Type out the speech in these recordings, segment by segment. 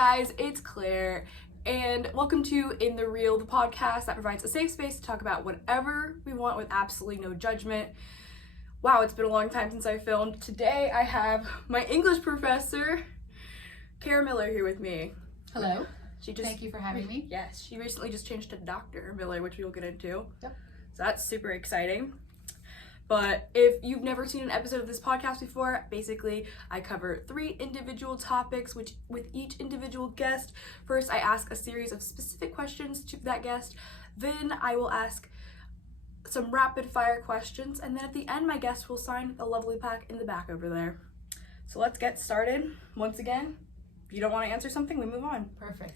guys, it's Claire, and welcome to In the Real, the podcast that provides a safe space to talk about whatever we want with absolutely no judgment. Wow, it's been a long time since I filmed. Today I have my English professor, Cara Miller, here with me. Hello. Thank you for having me. Yes, she recently just changed to Dr. Miller, which we will get into. Yep. So that's super exciting. But if you've never seen an episode of this podcast before, basically I cover 3 individual topics, which with each individual guest. First, I ask a series of specific questions to that guest. Then I will ask some rapid fire questions. And then at the end, my guest will sign a lovely plaque in the back over there. So let's get started. Once again, if you don't want to answer something, we move on. Perfect.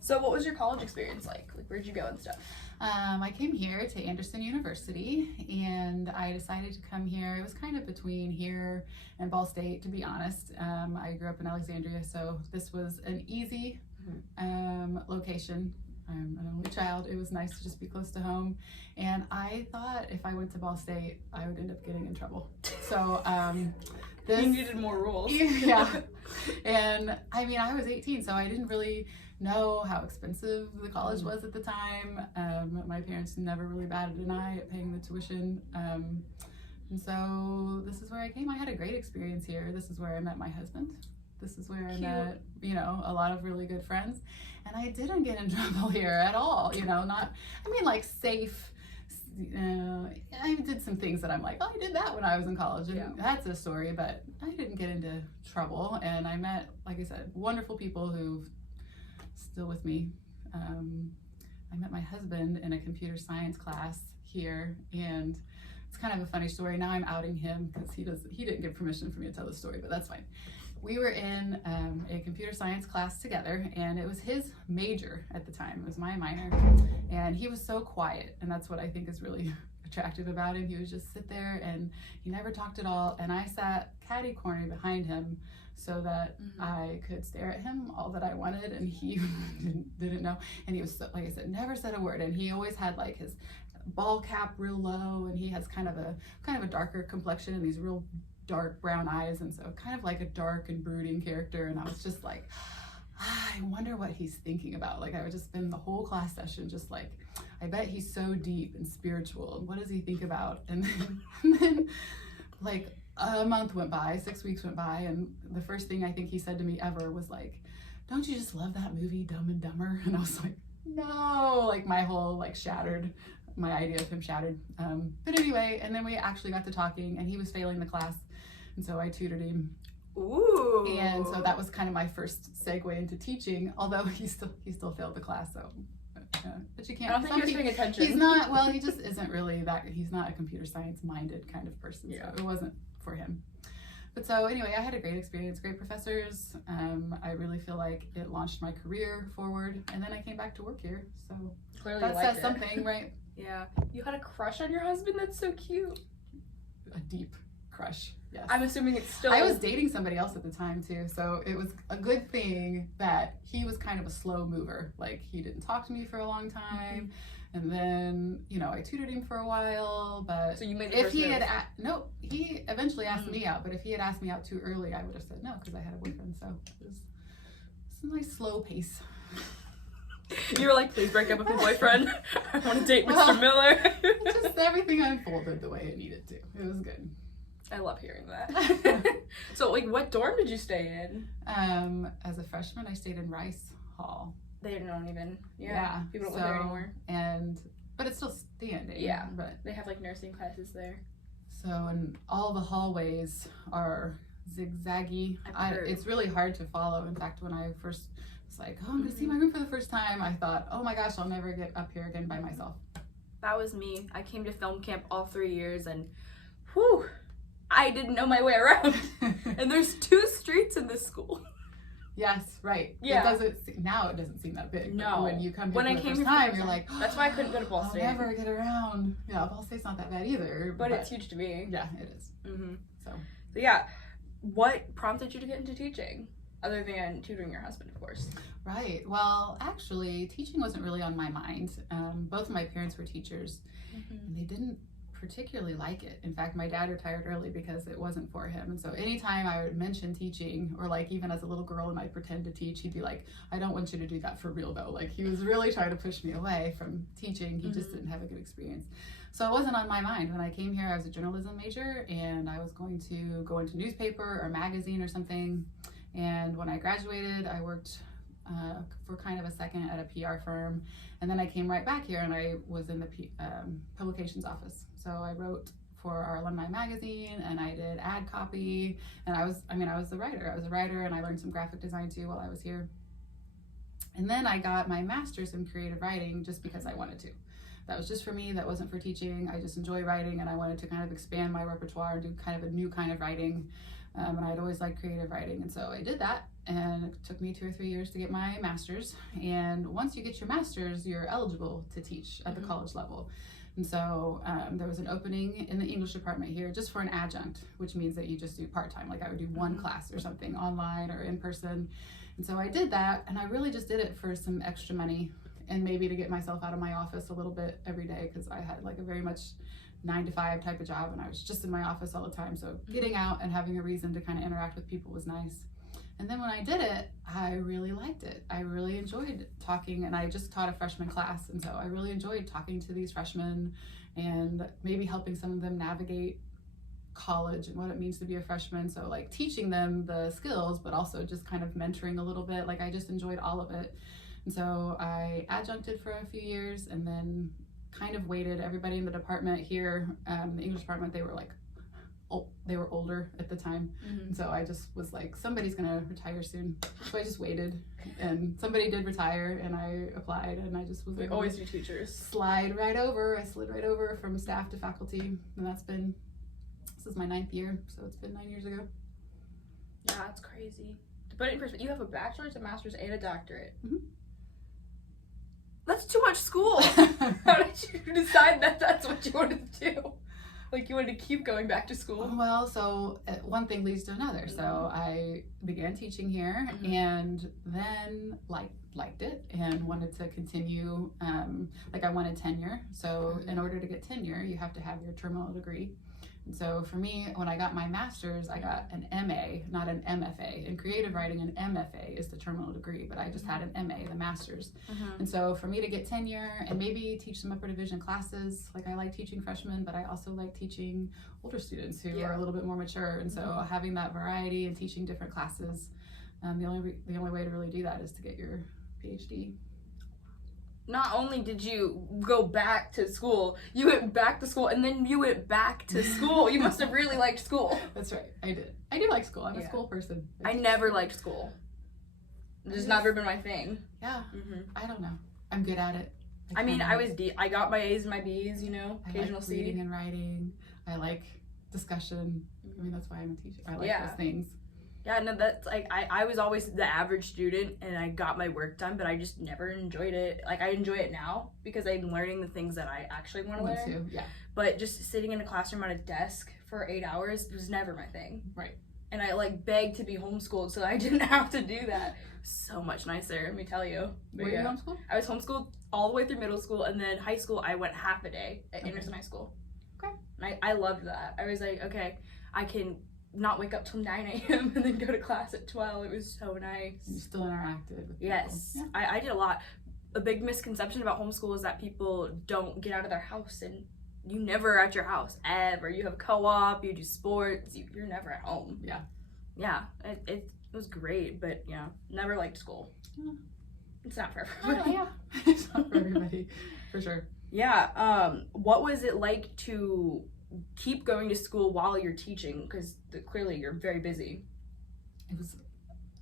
So what was your college experience like? Like, where'd you go and stuff? I came here to Anderson University, and I decided to come here. It was kind of between here and Ball State, to be honest. I grew up in Alexandria, so this was an easy location. I'm an only child. It was nice to just be close to home, and I thought if I went to Ball State, I would end up getting in trouble. So you needed more rules. Yeah, and I mean, I was 18, so I didn't really know how expensive the college was at the time. My parents never really batted an eye at paying the tuition. And so this is where I came. I had a great experience here. This is where I met my husband. This is where I met, a lot of really good friends. And I didn't get in trouble here at all, like safe. I did some things that I'm like, oh, I did that when I was in college, and that's a story, but I didn't get into trouble. And I met, like I said, wonderful people who've still with me. I met my husband in a computer science class here, and it's kind of a funny story. Now I'm outing him because he didn't give permission for me to tell the story, but that's fine. We were in a computer science class together, and it was his major at the time. It was my minor, and he was so quiet, and that's what I think is really attractive about him. He would just sit there, and he never talked at all, and I sat catty corner behind him so that I could stare at him all that I wanted, and he didn't know. And he was, so, like I said, never said a word, and he always had like his ball cap real low, and he has kind of a darker complexion and these real dark brown eyes, and so kind of like a dark and brooding character. And I was just like, I wonder what he's thinking about. Like, I would just spend the whole class session just like, I bet he's so deep and spiritual, and what does he think about? And then like a month went by, 6 weeks went by, and the first thing I think he said to me ever was like, don't you just love that movie Dumb and Dumber? And I was like, no, like my whole my idea of him shattered. But anyway, and then we actually got to talking, and he was failing the class, and so I tutored him. Ooh. And so that was kind of my first segue into teaching, although he still failed the class, so but you can't. I don't think he was paying attention. He's not, well, he just isn't really he's not a computer science minded kind of person, so it wasn't for him. But so anyway, I had a great experience, great professors. I really feel like it launched my career forward, and then I came back to work here, so clearly that says something, right? Yeah. You had a crush on your husband? That's so cute. A deep crush, yes. I'm assuming it's still... I was dating somebody else at the time too, so it was a good thing that he was kind of a slow mover. Like, he didn't talk to me for a long time, and then, I tutored him for a while, but so you made the if first he move. had no, he eventually asked me out, but if he had asked me out too early, I would have said no, because I had a boyfriend, so it was a nice slow pace. You were like, please break up with my boyfriend. I want to date Mr. Miller. Just everything unfolded the way it needed to. It was good. I love hearing that. So, like, what dorm did you stay in? As a freshman, I stayed in Rice Hall. They don't even. Yeah. People don't live there anymore. But it's still standing. Yeah. But they have like nursing classes there. So, and all the hallways are zigzaggy. It's really hard to follow. In fact, when I first was like, oh, I'm gonna see my room for the first time, I thought, oh my gosh, I'll never get up here again by myself. That was me. I came to film camp all 3 years, and whew, I didn't know my way around. And there's 2 streets in this school. Yes, right. Yeah. Now it doesn't seem that big. No. When you come here for the first time, you're like, that's why I couldn't go to Ball State. I'll never get around. Yeah, Ball State's not that bad either. But it's huge to me. Yeah, it is. So yeah, what prompted you to get into teaching? Other than tutoring your husband, of course. Right. Well, actually, teaching wasn't really on my mind. Both of my parents were teachers, and they didn't particularly like it. In fact, my dad retired early because it wasn't for him. And so anytime I would mention teaching, or like even as a little girl and I'd pretend to teach, he'd be like, I don't want you to do that for real though. Like he was really trying to push me away from teaching. He just didn't have a good experience. So it wasn't on my mind. When I came here, I was a journalism major and I was going to go into newspaper or magazine or something. And when I graduated, I worked for kind of a second at a PR firm, and then I came right back here and I was in the publications office. So I wrote for our alumni magazine and I did ad copy, and I was the writer. I was a writer and I learned some graphic design too while I was here. And then I got my master's in creative writing just because I wanted to. That was just for me, that wasn't for teaching. I just enjoy writing and I wanted to kind of expand my repertoire and do kind of a new kind of writing. And I'd always liked creative writing, and so I did that, and it took me 2 or 3 years to get my master's. And once you get your master's, you're eligible to teach at the college level. And so there was an opening in the English department here just for an adjunct, which means that you just do part-time. Like I would do one class or something online or in person. And so I did that, and I really just did it for some extra money and maybe to get myself out of my office a little bit every day, because I had like a very much 9-to-5 type of job and I was just in my office all the time. So getting out and having a reason to kind of interact with people was nice. And then when I did it, I really liked it. I really enjoyed talking, and I just taught a freshman class. And so I really enjoyed talking to these freshmen and maybe helping some of them navigate college and what it means to be a freshman. So like teaching them the skills, but also just kind of mentoring a little bit. Like I just enjoyed all of it. And so I adjuncted for a few years and then kind of waited. Everybody in the department here, the English department, they were like, they were older at the time. And so I just was like, somebody's gonna retire soon. So I just waited, and somebody did retire, and I applied, and I just was like, always do teachers. Slid right over. I slid right over from staff to faculty, and this is my 9th year, so it's been 9 years ago. Yeah, that's crazy. To put it in perspective, you have a bachelor's, a master's, and a doctorate. That's too much school. How did you decide that that's what you wanted to do? Like you wanted to keep going back to school? Well, so one thing leads to another. So I began teaching here and then liked it and wanted to continue. Like I wanted tenure. So in order to get tenure, you have to have your terminal degree. And so for me, when I got my master's, I got an MA, not an MFA. In creative writing, an MFA is the terminal degree, but I just had an MA, the master's. And so for me to get tenure and maybe teach some upper division classes, like I like teaching freshmen, but I also like teaching older students who are a little bit more mature. And so having that variety and teaching different classes, the only way to really do that is to get your PhD. Not only did you go back to school, you went back to school, and then you went back to school. You must have really liked school. That's right. I did. I do like school. I'm a school person. I never liked school. It's just never been my thing. Yeah. I don't know. I'm good at it. I got my A's and my B's, you know, occasional I like C. reading and writing. I like discussion. I mean, that's why I'm a teacher. I like those things. Yeah, no, that's like, I was always the average student and I got my work done, but I just never enjoyed it. Like, I enjoy it now because I'm learning the things that I actually want to learn. Yeah. But just sitting in a classroom on a desk for 8 hours was never my thing. Right. And I like begged to be homeschooled so I didn't have to do that. So much nicer, let me tell you. Were you homeschooled? I was homeschooled all the way through middle school, and then high school I went half a day at Anderson High School. Okay. And I loved that. I was like, okay, I can not wake up till 9 a.m. and then go to class at 12. It was so nice. You still interacted with people. Yes. Yeah. I did a lot. A big misconception about homeschool is that people don't get out of their house, and you never are at your house ever. You have co-op, you do sports, you're never at home. Yeah. Yeah, it was great, but yeah, never liked school. It's not for everybody. Yeah. It's not for everybody, for sure. Yeah, what was it like to keep going to school while you're teaching? Because clearly you're very busy. It was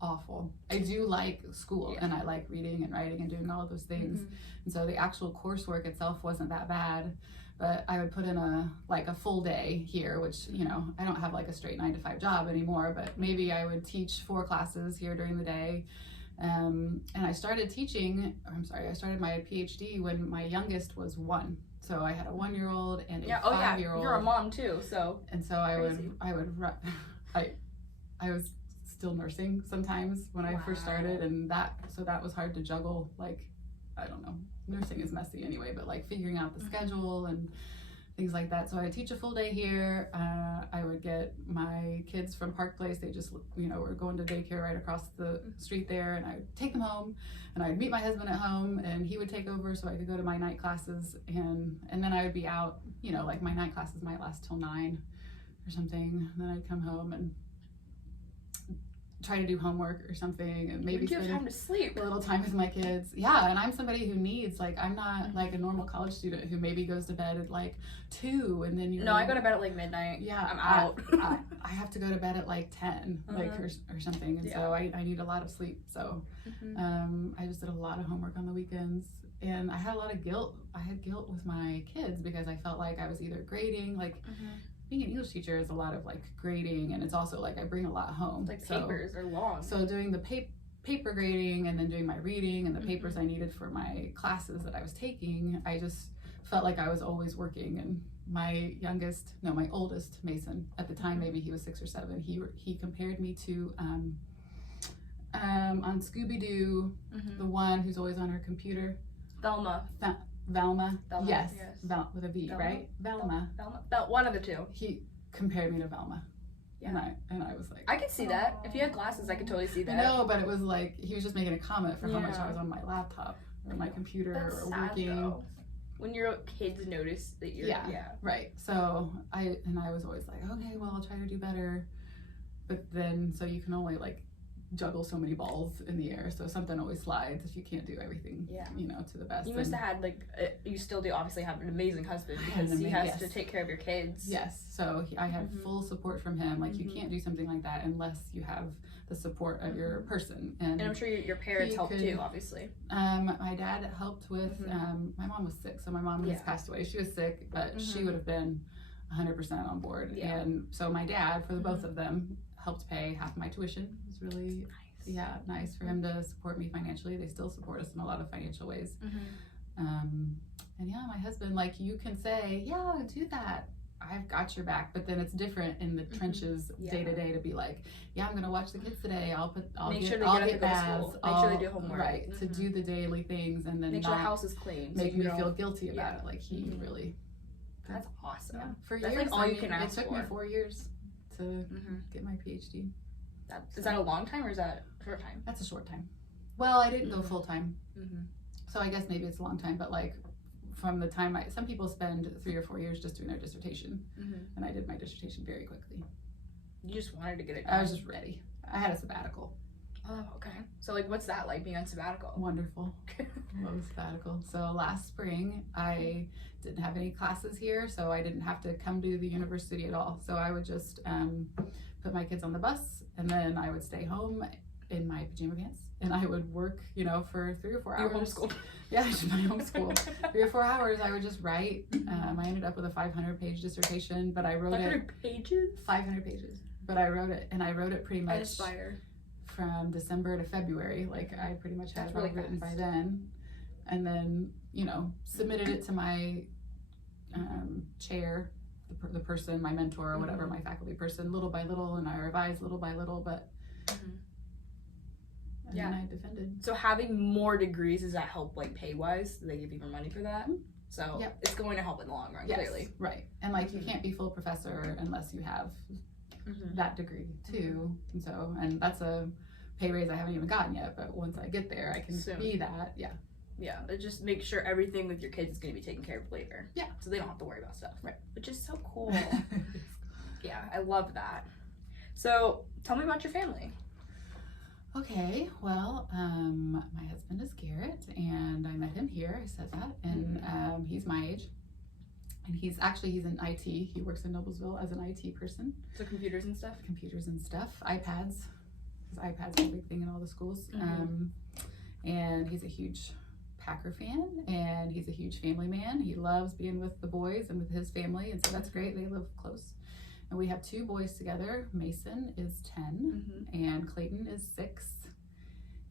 awful. I do like school and I like reading and writing and doing all of those things. And so the actual coursework itself wasn't that bad, but I would put in a full day here, which, you know, I don't have like a straight 9-to-5 job anymore, but maybe I would teach 4 classes here during the day. And I started I started my PhD when my youngest was 1. So I had a 1-year-old and a 5-year-old. You're a mom too, so. And so I was still nursing sometimes when I first started, and that was hard to juggle. Like, I don't know, nursing is messy anyway, but like figuring out the schedule and things like that. So I teach a full day here. I would get my kids from Park Place. They just, were going to daycare right across the street there, and I'd take them home, and I'd meet my husband at home, and he would take over so I could go to my night classes, and then I would be out, like my night classes might last till 9 or something. And then I'd come home and try to do homework or something, and maybe you have time to sleep. A little time with my kids. Yeah, and I'm somebody who needs, like, I'm not like a normal college student who maybe goes to bed at like 2 and then No, I go to bed at like midnight. Yeah, I'm out. I have to go to bed at like 10, like or something, and so I need a lot of sleep. So I just did a lot of homework on the weekends, and I had a lot of guilt. I had guilt with my kids because I felt like I was either grading, like being an English teacher is a lot of like grading, and it's also like I bring a lot home. Like papers are long. So doing the paper grading and then doing my reading and the papers I needed for my classes that I was taking, I just felt like I was always working. And my oldest Mason at the time, maybe he was 6 or 7. He compared me to on Scooby-Doo, the one who's always on her computer. Velma. Yes. With a V, Velma? Right? Velma. One of the two. He compared me to Velma. Yeah. And I was like, I could see that. If you had glasses, I could totally see that. No, but it was like he was just making a comment for how much I was on my laptop or my computer or working. Though. When your kids notice that you're right. So I was always like, okay, well, I'll try to do better. But then so you can only like juggle so many balls in the air, so something always slides if you can't do everything to the best. You must have had you still do obviously have an amazing husband because he has to take care of your kids. Yes, so I had full support from him. Like you can't do something like that unless you have the support of your person, and I'm sure your parents helped too, obviously. My dad helped with my mom was sick, so my mom has passed away. She was sick, but she would have been 100% on board, and so my dad, for the both of them, helped pay half my tuition. It was really nice for him to support me financially. They still support us in a lot of financial ways. And my husband, like, you can say, do that, I've got your back, but then it's different in the trenches day to day to be like, I'm gonna watch the kids today, I'll make sure they get baths, make sure they do homework, right, to do the daily things, and then make sure the house is clean, make me feel guilty about it. Like he really, that's awesome. For that's years, like all you can ask for. It took me 4 years to get my PhD. Is that a long time or is that a short time? That's a short time. Well, I didn't go full time, so I guess maybe it's a long time. But like from the time some people spend 3 or 4 years just doing their dissertation, and I did my dissertation very quickly. You just wanted to get it done. I was just ready. I had a sabbatical. Oh, okay. So like, what's that like being on sabbatical? Wonderful. Love sabbatical. So last spring I didn't have any classes here, so I didn't have to come to the university at all. So I would just put my kids on the bus, and then I would stay home in my pajama pants, and I would work, for 3 or 4 hours. Your homeschool. Yeah, I did my homeschool. 3 or 4 hours, I would just write. I ended up with a 500-page dissertation, but I wrote 500 pages? 500 pages. But I wrote it, and I wrote it pretty much. I aspire. From December to February, like I pretty much had it all written by then, and then submitted it to my chair, the person, my mentor or whatever, my faculty person, little by little, and I revised little by little, but and then I defended. So having more degrees, does that help like pay wise? Do they give you more money for that? So it's going to help in the long run, clearly. Right, and like you can't be full professor unless you have that degree too, and that's a pay raise I haven't even gotten yet, but once I get there I can be that. But just make sure everything with your kids is going to be taken care of later, so they don't have to worry about stuff, which is so cool. I love that. So tell me about your family. Okay, well, my husband is Garrett, and I met him here. I said that, and he's my age. And he's in IT. He works in Noblesville as an IT person. So computers and stuff? Computers and stuff. iPads. Because iPads are a big thing in all the schools. And he's a huge Packer fan, and he's a huge family man. He loves being with the boys and with his family, and so that's great. They live close. And we have 2 boys together. Mason is 10, and Clayton is 6.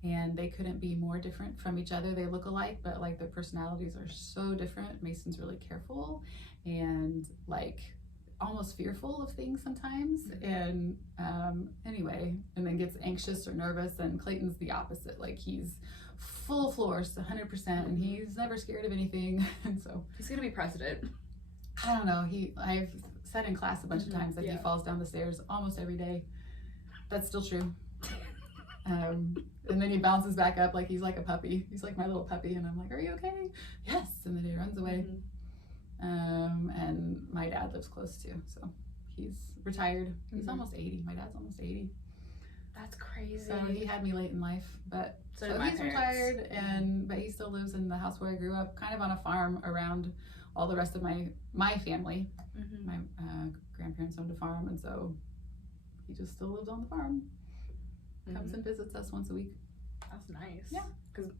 And they couldn't be more different from each other. They look alike, but like their personalities are so different. Mason's really careful and like almost fearful of things sometimes, and anyway, and then gets anxious or nervous. And Clayton's the opposite. Like he's full force, 100%, and he's never scared of anything. And so he's gonna be president. I don't know. I've said in class a bunch of times that he Yeah. falls down the stairs almost every day. That's still true. And then he bounces back up like he's like a puppy. He's like my little puppy, and I'm like, "Are you okay?" Yes. And then he runs away. And my dad lives close too, so he's retired. He's almost 80. My dad's almost 80. That's crazy. So he had me late in life, but So did my he's parents. retired, but he still lives in the house where I grew up, kind of on a farm around all the rest of my family. My grandparents owned a farm, and so he just still lives on the farm. Comes and visits us once a week. That's nice. Yeah. Because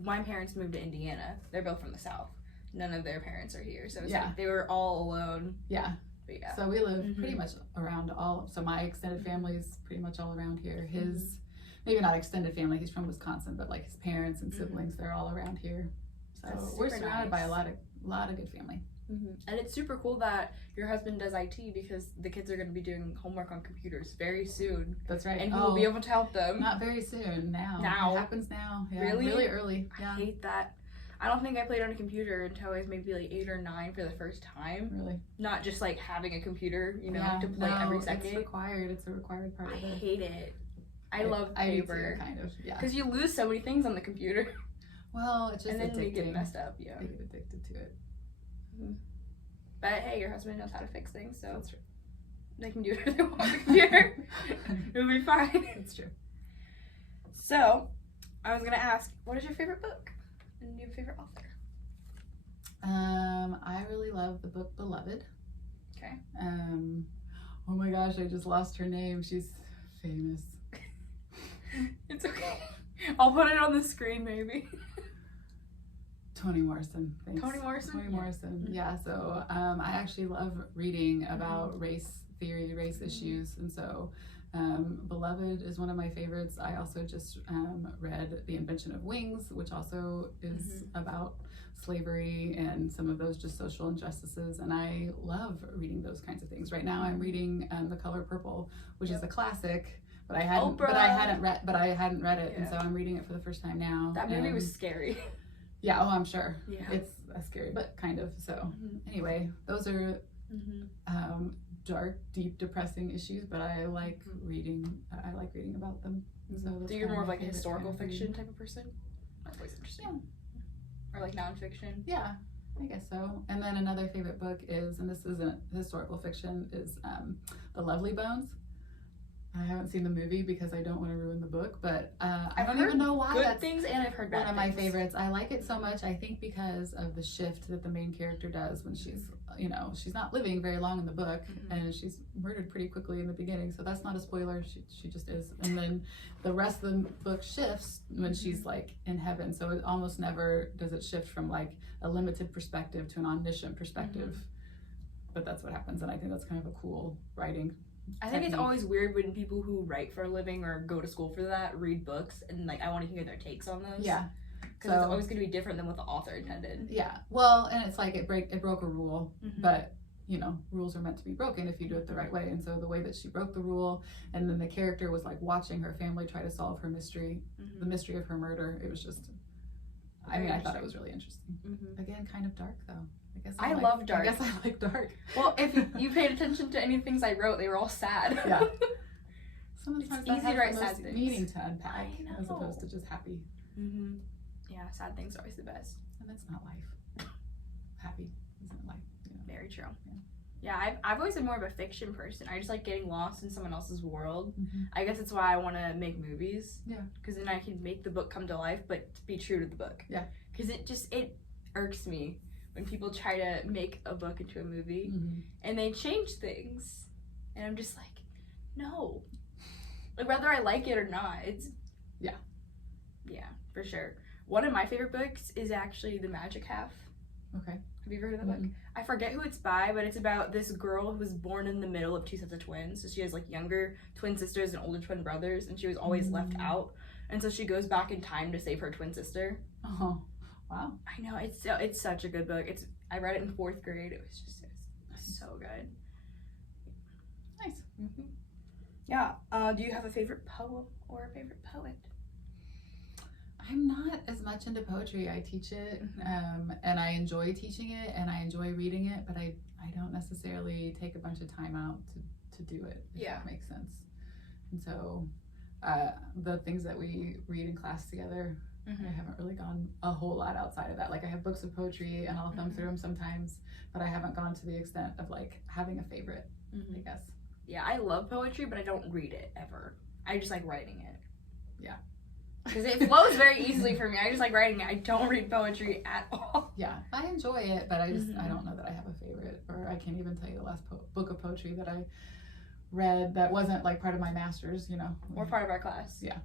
my parents moved to Indiana. They're both from the South. None of their parents are here, so it's Yeah. like they were all alone. Yeah. But yeah. So we live pretty much around so my extended family is pretty much all around here. His, maybe not extended family, he's from Wisconsin, but like his parents and siblings, they're all around here. So That's we're super surrounded by nice. a lot of good family. And it's super cool that your husband does IT because the kids are going to be doing homework on computers very soon. That's right. And he will be able to help them. Not very soon, now. Now. It happens now. Yeah, Really? Really early. I Yeah. hate that. I don't think I played on a computer until I was maybe like 8 or 9 for the first time. Really? Not just like having a computer, you know, to play every second. It's required. It's a required part I of it. hate it. I love paper. I do too, kind of, yeah. Because you lose so many things on the computer. Well, it's just And then addicting. you get messed up, yeah. They get addicted to it. But hey, your husband knows how to fix things, so That's true. they can do whatever they want on the computer. It'll be fine. That's true. So, I was gonna ask, what is your favorite book? And do you have a favorite author? I really love the book Beloved. Okay. Oh my gosh, I just lost her name. She's famous. It's okay. I'll put it on the screen, maybe. Toni Morrison. Thanks. Toni Morrison? Toni Yeah. Morrison. Yeah. So I actually love reading about race theory, race issues, and so Beloved is one of my favorites. I also just read The Invention of Wings, which also is about slavery and some of those just social injustices, and I love reading those kinds of things. Right now I'm reading The Color Purple, which is a classic, but I hadn't read it, and so I'm reading it for the first time now. That movie was scary. Yeah, oh, I'm sure. Yeah. It's a scary book, kind of. So anyway, those are dark, deep, depressing issues, but I like reading. I like reading about them. So you're more of like a historical kind of fiction type of person? That's always interesting. Or like nonfiction? Yeah, I guess so. And then another favorite book is, and this isn't historical fiction, is The Lovely Bones. I haven't seen the movie because I don't want to ruin the book, but I don't even know why good things, and I've heard bad one of my things. favorites. I like it so much, I think because of the shift that the main character does when she's, you know, she's not living very long in the book, and she's murdered pretty quickly in the beginning, so that's not a spoiler, she just is. And then the rest of the book shifts when she's like in heaven, so it almost never does it shift from like a limited perspective to an omniscient perspective. But that's what happens, and I think that's kind of a cool writing I think technique. it's always weird when people who write for a living or go to school for that read books, and like I want to hear their takes on those. Yeah. Because it's always going to be different than what the author intended. Yeah. Well, and it's like it broke a rule, but you know, rules are meant to be broken if you do it the right way. And so the way that she broke the rule, and then the character was like watching her family try to solve her mystery, the mystery of her murder. It was just, I mean, I thought it was really interesting. Again, kind of dark though. I love dark. I guess I like dark. Well, if you paid attention to any things I wrote, they were all sad. Yeah. Sometimes it's easy to write sad things. Meaning to unpack I as know. opposed to just happy. Yeah, sad things are always the best. And that's not life. Happy isn't life. You know? Very true. Yeah, I've always been more of a fiction person. I just like getting lost in someone else's world. I guess that's why I want to make movies. Yeah. Because then I can make the book come to life, but be true to the book. Yeah. Because it irks me when people try to make a book into a movie and they change things, and I'm just like, no. Like, whether I like it or not, it's yeah, for sure. One of my favorite books is actually The Magic Half. Okay. Have you ever heard of that book? I forget who it's by, but it's about this girl who was born in the middle of 2 sets of twins. So she has like younger twin sisters and older twin brothers, and she was always left out. And so she goes back in time to save her twin sister. Oh, wow. I know, it's such a good book. I read it in 4th grade. It was so good. Nice. Yeah. Do you have a favorite poem or a favorite poet? I I'm not as much into poetry. I teach it, and I enjoy teaching it, and I enjoy reading it, but I don't necessarily take a bunch of time out to do it, if that makes sense. And so the things that we read in class together, I haven't really gone a whole lot outside of that. Like I have books of poetry and I'll thumb through them sometimes, but I haven't gone to the extent of like having a favorite, I guess. Yeah, I love poetry, but I don't read it ever. I just like writing it. Yeah. Because it flows very easily for me. I just like writing it. I don't read poetry at all. Yeah, I enjoy it, but I don't know that I have a favorite, or I can't even tell you the last book of poetry that I read that wasn't like part of my master's, you know. Or part of our class. Yeah.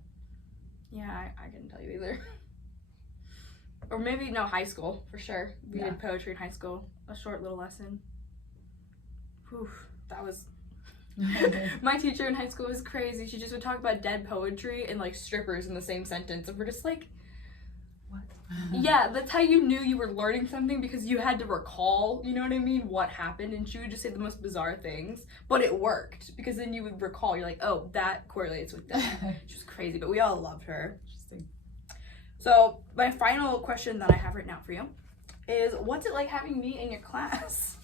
Yeah, I couldn't tell you either. Or maybe, no, high school, for sure. We did poetry in high school. A short little lesson. Whew, that was... My teacher in high school was crazy. She just would talk about dead poetry and, like, strippers in the same sentence. And we're just like... What? Yeah, that's how you knew you were learning something, because you had to recall, you know what I mean, what happened. And she would just say the most bizarre things. But it worked, because then you would recall. You're like, oh, that correlates with that. She was crazy, but we all loved her. Interesting. So my final question that I have right now for you is, what's it like having me in your class?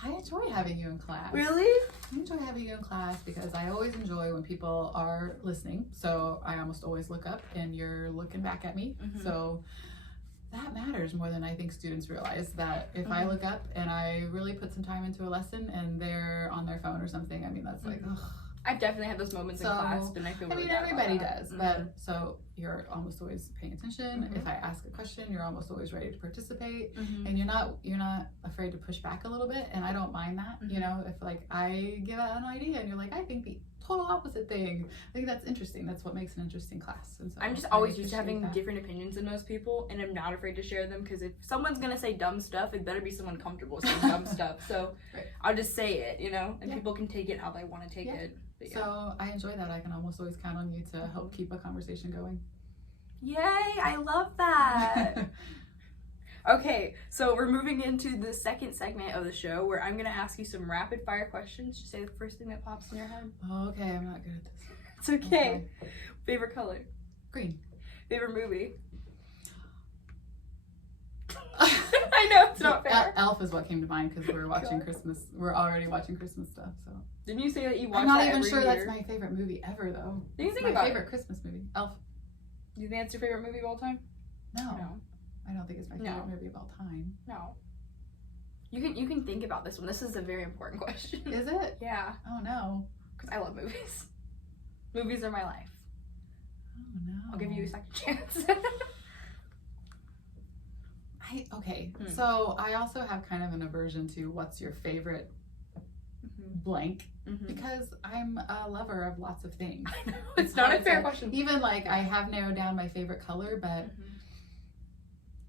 I enjoy having you in class. Really? I enjoy having you in class because I always enjoy when people are listening. So I almost always look up and you're looking back at me. So that matters more than I think students realize, that if I look up and I really put some time into a lesson and they're on their phone or something, I mean, that's like, ugh. I definitely have those moments in class, and I feel really bad everybody about that. does, but so you're almost always paying attention. If I ask a question, you're almost always ready to participate, and you're not afraid to push back a little bit, and I don't mind that. You know, if like I give out an idea and you're like, I think the total opposite thing, I think that's interesting. That's what makes an interesting class. And so I'm just always used to having different opinions than most people, and I'm not afraid to share them, because if someone's gonna say dumb stuff, it better be someone comfortable saying dumb stuff. So I'll just say it, you know, and people can take it how they want to take it. But so I enjoy that. I can almost always count on you to help keep a conversation going. Yay, I love that. Okay, so we're moving into the second segment of the show, where I'm gonna ask you some rapid fire questions. Just say the first thing that pops in your head. Okay, I'm not good at this. It's okay. Favorite color? Green. Favorite movie? I know, it's not fair. Elf is what came to mind, because we're watching Christmas. We're already watching Christmas stuff, so. Didn't you say that you watch I'm not that even every sure year? that's my favorite movie ever, though. You think my about favorite Christmas movie. Elf. Do you think that's your favorite movie of all time? No. I don't think it's my favorite movie of all time. No. You can think about this one. This is a very important question. Is it? Yeah. Oh no. Because I love movies. Movies are my life. Oh no. I'll give you a second chance. So I also have kind of an aversion to what's your favorite blank, because I'm a lover of lots of things. I know. It's not a fair question. Even like I have narrowed down my favorite color, but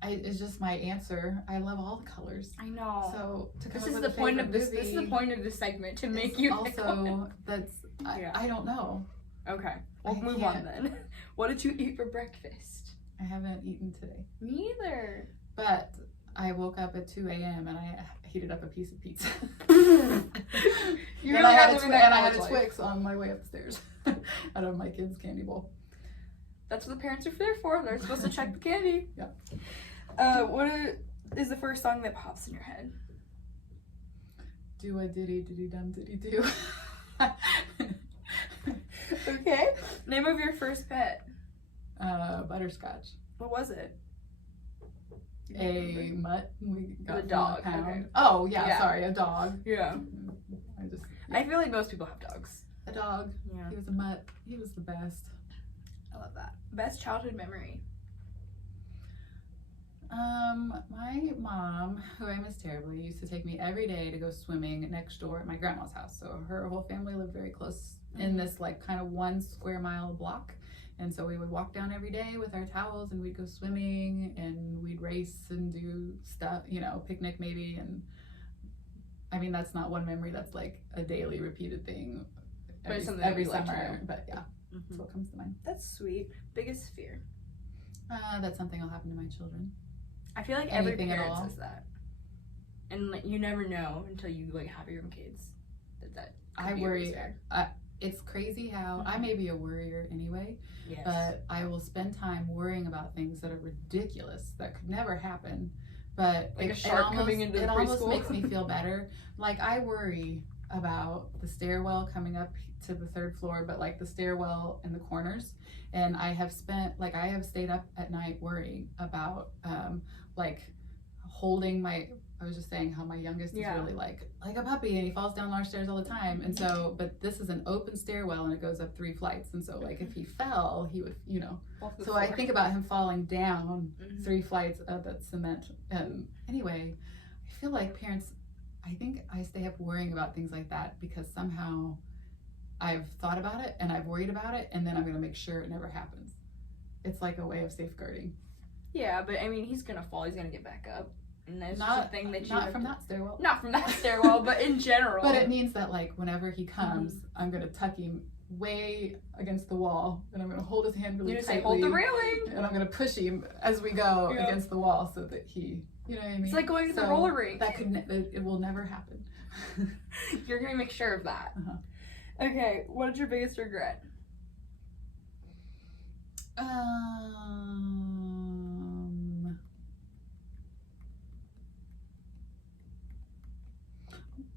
it's just my answer. I love all the colors. I know. So this is the point of this. This is the point of this segment, to make you also. That's I don't know. Okay, we'll move on then. What did you eat for breakfast? I haven't eaten today. Me either. But I woke up at 2 a.m. and I heated up a piece of pizza. You really are living that I had a college Twix on my way upstairs out of my kids' candy bowl. That's what the parents are there for. They're supposed to check the candy. Yeah. What is the first song that pops in your head? Do a diddy diddy dum diddy do. Okay. Name of your first pet. Butterscotch. What was it? A mutt. We got a dog. Pound. Okay. Oh yeah, sorry, a dog. Yeah. I feel like most people have dogs. A dog. Yeah. He was a mutt. He was the best. I love that. Best childhood memory. My mom, who I miss terribly, used to take me every day to go swimming next door at my grandma's house. So her whole family lived very close in this like kind of 1 square mile block. And so we would walk down every day with our towels and we'd go swimming and we'd race and do stuff, you know, picnic maybe. And I mean, that's not one memory, that's like a daily repeated thing every summer. But yeah, that's what comes to mind. That's sweet. Biggest fear? That something will happen to my children. I feel like every parent says that. And like, you never know until you like have your own kids. That I worry. it's crazy how I may be a worrier anyway, Yes. but I will spend time worrying about things that are ridiculous that could never happen. But like a shark coming into the it almost preschool. makes me feel better. Like I worry about the stairwell coming up to the 3rd floor, but like the stairwell in the corners. And I have stayed up at night worrying about like holding I was just saying how my youngest is really like a puppy, and he falls down our stairs all the time. And so, but this is an open stairwell and it goes up 3 flights. And so like if he fell, he would, so I think about him falling down 3 flights of that cement. Anyway, I feel like parents, I think I stay up worrying about things like that because somehow I've thought about it and I've worried about it, and then I'm going to make sure it never happens. It's like a way of safeguarding. Yeah, but I mean, he's going to fall. He's going to get back up. And that's just a thing that you not from that stairwell. Not from that stairwell, but in general. But it means that like whenever he comes, I'm going to tuck him way against the wall, and I'm going to hold his hand really tightly. Say, hold the railing. And I'm going to push him as we go against the wall so that he, you know what I mean? It's like going to the roller rink. It will never happen. You're going to make sure of that. Okay, what is your biggest regret?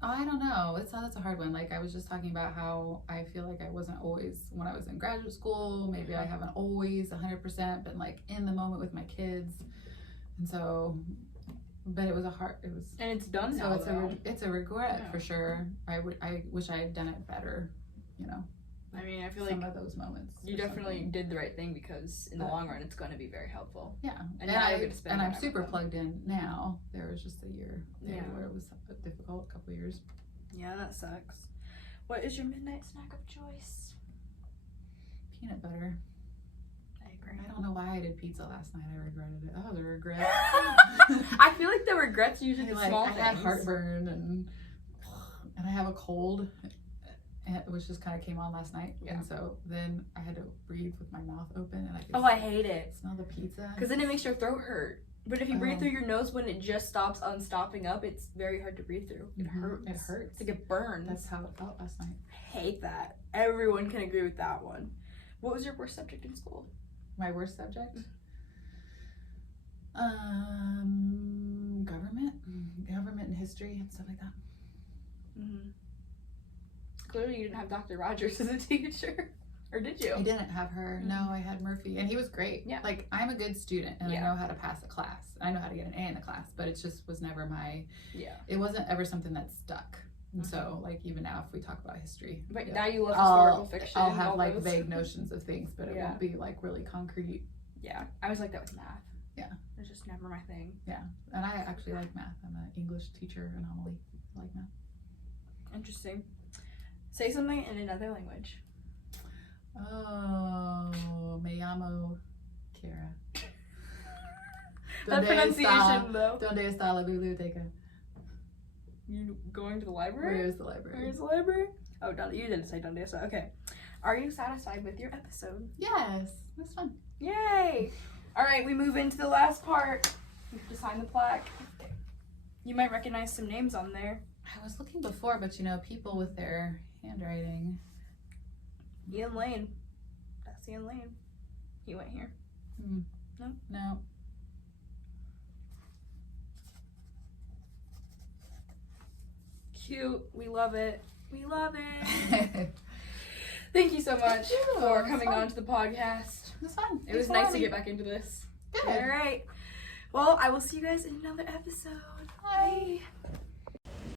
I don't know. That's a hard one. Like I was just talking about how I feel like I wasn't always, when I was in graduate school, maybe I haven't always 100% been like in the moment with my kids. And so, but it was and it's done so now. It's a regret for sure. I wish I had done it better, I mean, I feel some like of those moments. you definitely did the right thing because in the long run, it's going to be very helpful. Yeah, and now you're going to spend. And I'm super plugged in now. There was just a year where it was difficult, a couple of years. Yeah, that sucks. What is your midnight snack of choice? Peanut butter. I agree. I don't know why I did pizza last night. I regretted it. That was a regret. I feel like the regrets usually the small things. I had heartburn and I have a cold. Which just kind of came on last night, and so then I had to breathe with my mouth open, and I could I hate it. Smell the pizza. Because then it makes your throat hurt. But if you breathe through your nose when it just stops unstopping up, it's very hard to breathe through. It hurts. It hurts. It's like it burns. That's how it felt last night. I hate that. Everyone can agree with that one. What was your worst subject in school? My worst subject? Government and history and stuff like that. Clearly you didn't have Dr. Rogers as a teacher. Or did you? I didn't have her. No, I had Murphy. And he was great. Yeah. Like, I'm a good student, and I know how to pass a class. I know how to get an A in the class, but it just was never my... Yeah. It wasn't ever something that stuck. And so, like, even now, if we talk about history... But now you love historical fiction. I'll have, like, vague notions of things, but it won't be, like, really concrete. Yeah. I was like that with math. Yeah. It's just never my thing. Yeah. And I actually like math. I'm an English teacher in homily. I like math. Interesting. Say something in another language. Oh, me llamo Cara. That pronunciation, though. Donde está la biblioteca? You going to the library? Where is the library? Where is the library? Oh, you didn't say donde está. Okay. Are you satisfied with your episode? Yes. It was fun. Yay! All right, we move into the last part. You have to sign the plaque. You might recognize some names on there. I was looking before, but people with their handwriting. Ian Lane. That's Ian Lane. He went here. No? No. Cute. We love it. We love it. Thank you so much for coming on to the podcast. It was fun. It was nice to get back into this. Good. All right. Well, I will see you guys in another episode. Bye.